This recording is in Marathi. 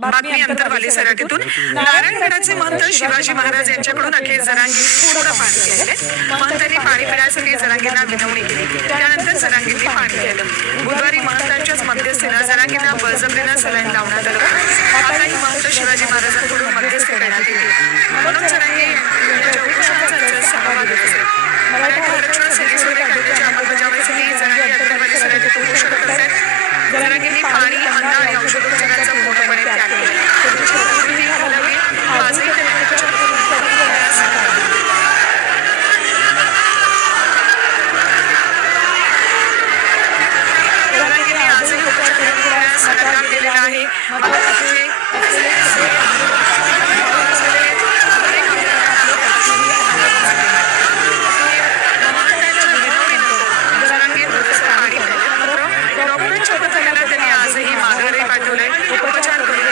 बातमी अंतरवाली सराटीतून नारायणगडाचे महंत शिवाजी महाराज यांच्याकडून अखेर जरांगींनी पूर्ण पाणी केले। महंतांनी पाणी पिण्यासाठी जरांगींना विनवणी केली, त्यानंतर जरांगींनी पाणी केलं। बुधवारी महंतांच्याच मध्यस्थीनं जरांगींना बळजबरीनं सलाईन लावण्यात आलं।